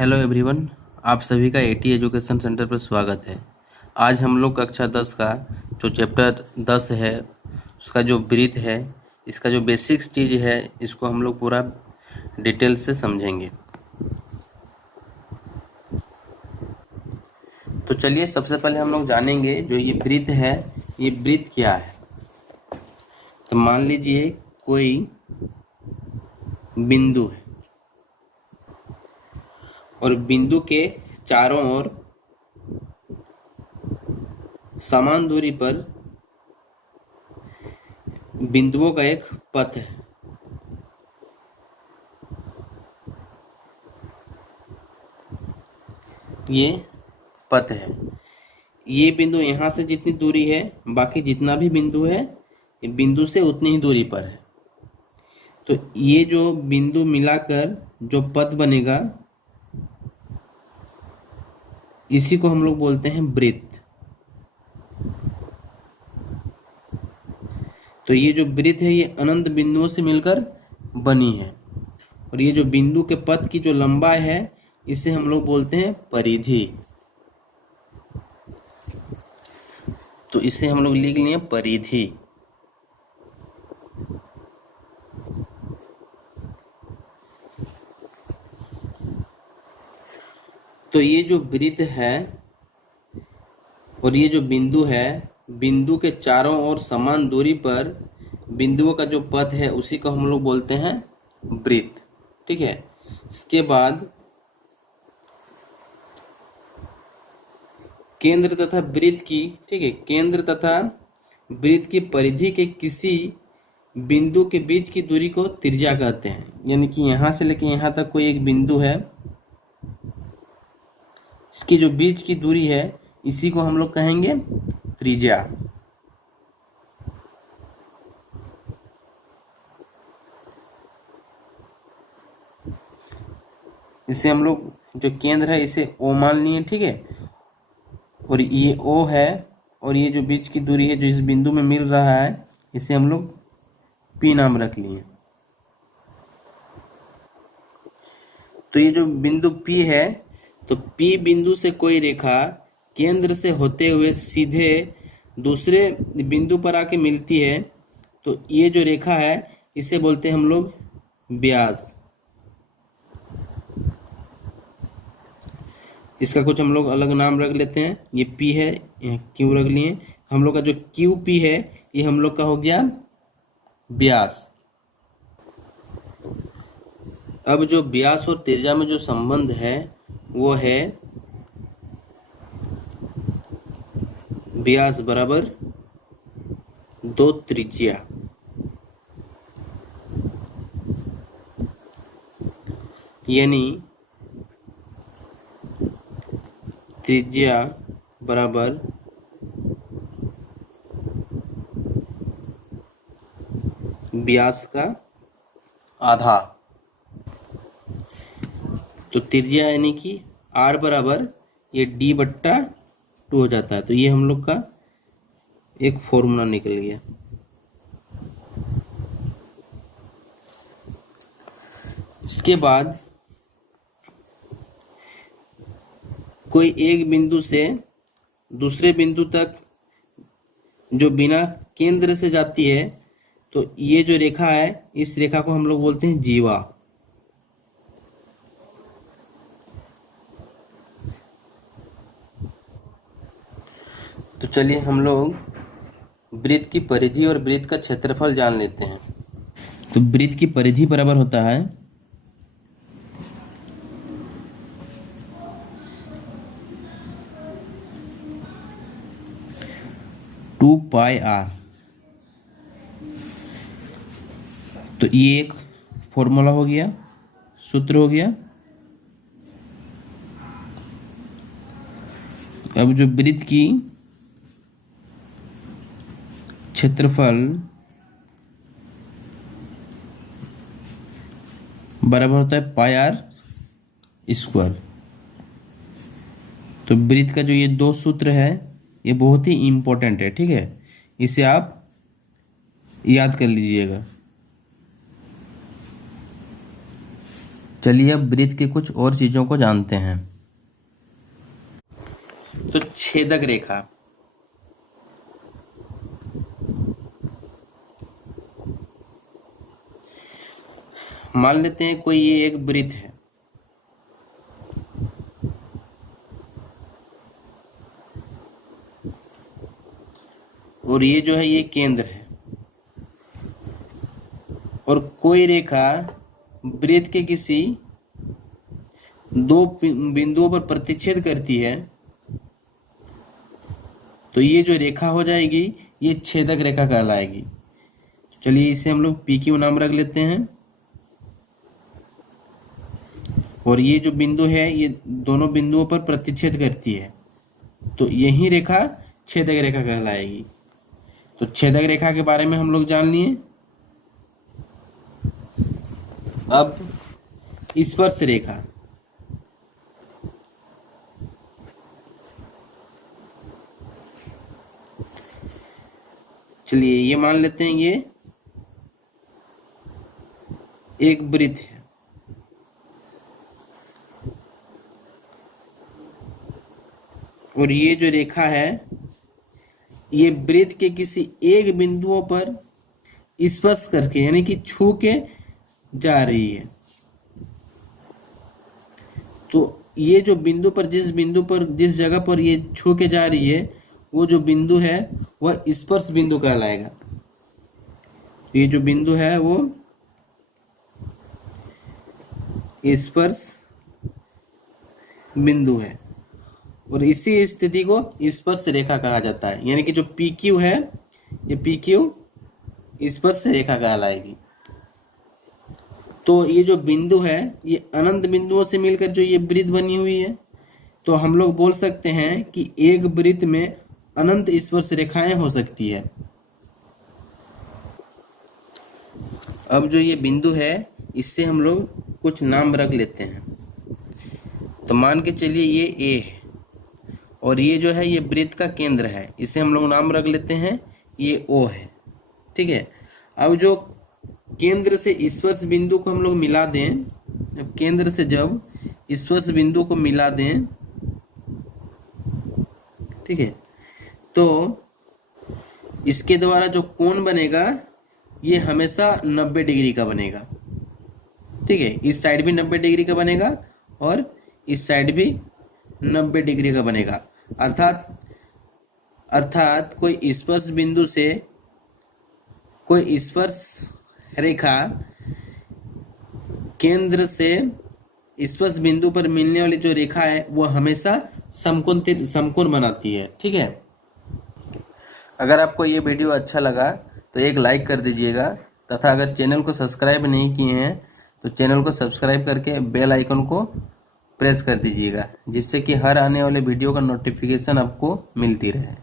Hello everyone, आप सभी का एटी एजुकेशन सेंटर पर स्वागत है। आज हम लोग कक्षा 10 का जो चैप्टर 10 है उसका जो ब्रीथ है, इसका जो बेसिक्स चीज़ है, इसको हम लोग पूरा डिटेल से समझेंगे। तो चलिए सबसे पहले हम लोग जानेंगे जो ये ब्रीथ है, ये ब्रीथ क्या है। तो मान लीजिए कोई बिंदु है और बिंदु के चारों ओर समान दूरी पर बिंदुओं का एक पथ है। ये पथ है। ये बिंदु यहाँ से जितनी दूरी है, बाकी जितना भी बिंदु है ये बिंदु से उतनी ही दूरी पर है। तो ये जो बिंदु मिलाकर जो पथ बनेगा, इसी को हम लोग बोलते हैं वृत्त। तो ये जो वृत्त है ये अनंत बिंदुओं से मिलकर बनी है और ये जो बिंदु के पथ की जो लंबाई है इसे हम लोग बोलते हैं परिधि। तो इसे हम लोग लिख लिए परिधि। तो ये जो वृत्त है और ये जो बिंदु है, बिंदु के चारों ओर समान दूरी पर बिंदुओं का जो पथ है उसी को हम लोग बोलते हैं वृत्त। ठीक है। इसके बाद केंद्र तथा वृत्त की, ठीक है, केंद्र तथा वृत्त की परिधि के किसी बिंदु के बीच की दूरी को त्रिज्या कहते हैं। यानी कि यहाँ से लेकर यहाँ तक कोई एक बिंदु है, इसकी जो बीच की दूरी है इसी को हम लोग कहेंगे त्रिज्या। इसे हम लोग जो केंद्र है इसे O मान लिए, ठीक है, और ये O है और ये जो बीच की दूरी है जो इस बिंदु में मिल रहा है इसे हम लोग P नाम रख लिए। तो ये जो बिंदु P है, तो P बिंदु से कोई रेखा केंद्र से होते हुए सीधे दूसरे बिंदु पर आके मिलती है, तो ये जो रेखा है इसे बोलते हैं हम लोग व्यास। इसका कुछ हम लोग अलग नाम रख लेते हैं। ये P है, Q रख लिए। हम लोग का जो QP है ये हम लोग का हो गया व्यास। अब जो व्यास और त्रिज्या में जो संबंध है वो है व्यास बराबर 2 त्रिज्या। यानी त्रिज्या बराबर व्यास का आधा। तो त्रिज्या यानी कि R बराबर ये D/2 हो जाता है। तो ये हम लोग का एक फॉर्मूला निकल गया। इसके बाद कोई एक बिंदु से दूसरे बिंदु तक जो बिना केंद्र से जाती है, तो ये जो रेखा है इस रेखा को हम लोग बोलते हैं जीवा। तो चलिए हम लोग वृत्त की परिधि और वृत्त का क्षेत्रफल जान लेते हैं। तो वृत्त की परिधि बराबर होता है 2πr। तो ये एक फॉर्मूला हो गया, सूत्र हो गया। अब जो वृत्त की क्षेत्रफल बराबर होता है πr²। तो वृत्त का जो ये दो सूत्र है ये बहुत ही इम्पोर्टेंट है, ठीक है, इसे आप याद कर लीजिएगा। चलिए अब वृत्त की कुछ और चीजों को जानते हैं। तो छेदक रेखा, मान लेते हैं कोई ये एक वृत्त है, और ये जो है ये केंद्र है, और कोई रेखा वृत्त के किसी दो बिंदुओं पर प्रतिच्छेद करती है, तो ये जो रेखा हो जाएगी ये छेदक रेखा कहलाएगी। चलिए इसे हम लोग PQ नाम रख लेते हैं, और ये जो बिंदु है ये दोनों बिंदुओं पर प्रतिच्छेद करती है, तो यही रेखा छेदक रेखा कहलाएगी। तो छेदक रेखा के बारे में हम लोग जान लिए। अब स्पर्श रेखा, चलिए ये मान लेते हैं ये एक वृत्त है, और ये जो रेखा है ये वृत्त के किसी एक बिंदुओं पर स्पर्श करके यानी कि छू के जा रही है। तो ये जो बिंदु पर जिस जगह पर ये छू के जा रही है वो जो बिंदु है वह स्पर्श बिंदु कहलाएगा। तो ये जो बिंदु है वो स्पर्श बिंदु है, और इसी स्थिति को स्पर्श रेखा कहा जाता है। यानी कि जो PQ है ये PQ स्पर्श रेखा कहलाएगी। तो ये जो बिंदु है ये अनंत बिंदुओं से मिलकर जो ये वृत्त बनी हुई है, तो हम लोग बोल सकते हैं कि एक वृत्त में अनंत स्पर्श रेखाएं हो सकती है। अब जो ये बिंदु है इससे हम लोग कुछ नाम रख लेते हैं। तो मान के चलिए ये A है, और ये जो है ये वृत्त का केंद्र है, इसे हम लोग नाम रख लेते हैं ये O है। ठीक है। अब जो केंद्र से स्पर्श बिंदु को हम लोग मिला दें, अब केंद्र से जब स्पर्श बिंदु को मिला दें, ठीक है, तो इसके द्वारा जो कोण बनेगा ये हमेशा 90 डिग्री का बनेगा। ठीक है, इस साइड भी 90 डिग्री का बनेगा और इस साइड भी 90 डिग्री का बनेगा। अर्थात कोई स्पर्श बिंदु से कोई स्पर्श रेखा केंद्र से स्पर्श बिंदु पर मिलने वाली जो रेखा है वो हमेशा समकोण बनाती है। ठीक है। अगर आपको ये वीडियो अच्छा लगा तो एक लाइक कर दीजिएगा, तथा अगर चैनल को सब्सक्राइब नहीं किए हैं तो चैनल को सब्सक्राइब करके बेल आइकन को प्रेस कर दीजिएगा, जिससे कि हर आने वाले वीडियो का नोटिफिकेशन आपको मिलती रहे।